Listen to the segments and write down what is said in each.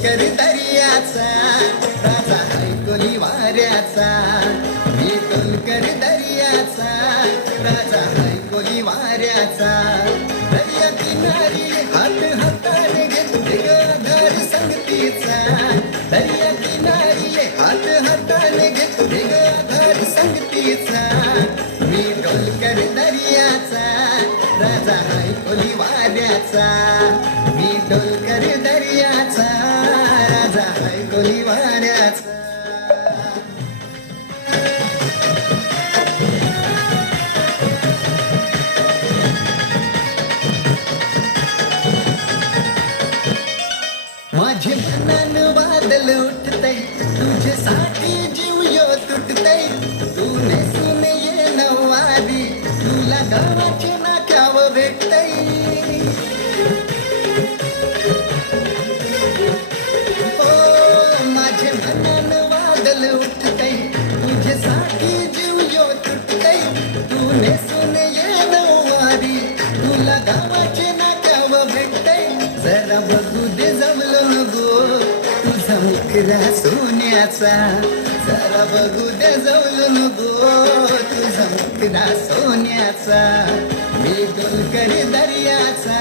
शंकर दर्याचा राजा हाय कोणी वाऱ्याचा. मी डोलकर दर्याचा राजा हाय कोणी वाऱ्याचा. दर्या किनारी हात हाताने घेतले गाधार संगतीचा. दर्या किनारी हात हाताने घेतले गाधार संगतीचा. मी डोलकर दर्याचा राजा हाय कोणी वाऱ्याचा. हाय कोली वाऱ्याचा माझे मनान बादल उठतय तुझ्यासाठी जीव यो तुटतय. तू नेसून ये नवारी तुला गावाचे नाक्याव भेटतय. तुझा सोन्याचा. जरा बघू दे जमलो नको तुझा मुखरा सोन्याचा. मी डोलकर दर्याचा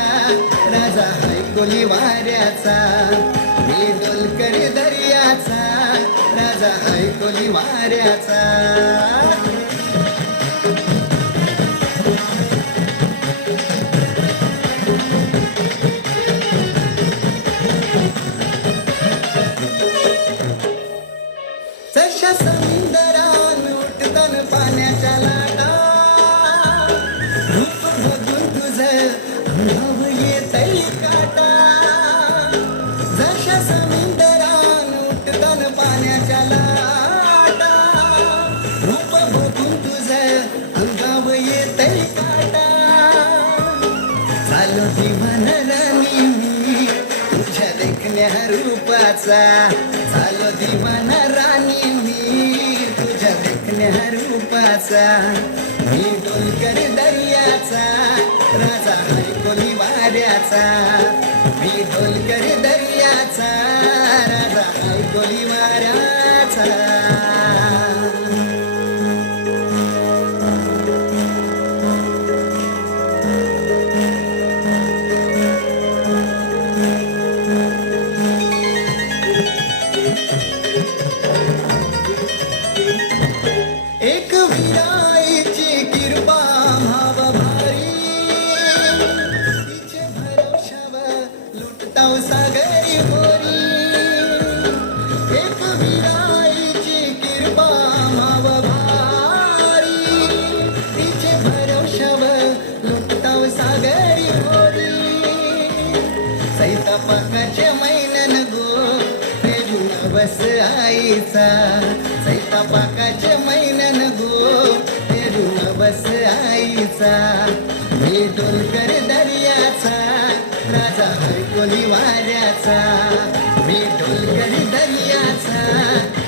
राजा हाय कोली वाऱ्याचा. मी डोलकर दर्याचा राजा हाय कोली वाऱ्याचा. येतय काटा चालो दिवान राणी मी तुझ्या देखण्या रूपाचा. चालो दिवान राणी मी तुझ्या देखण्या रूपाचा. मी डोलकर दर्याचा राजा हाय कोली वाऱ्याचा. मी डोलकर दर्याचा राजा हाय कोली सैतापाकाच्या मैनन गो पेरून बस आईचा. सैतापाकाच्या मैनन गो पेरून बस आईचा. मी डोलकर दर्याचा राजा कोली वाऱ्याचा मी डोलकर दर्याचा.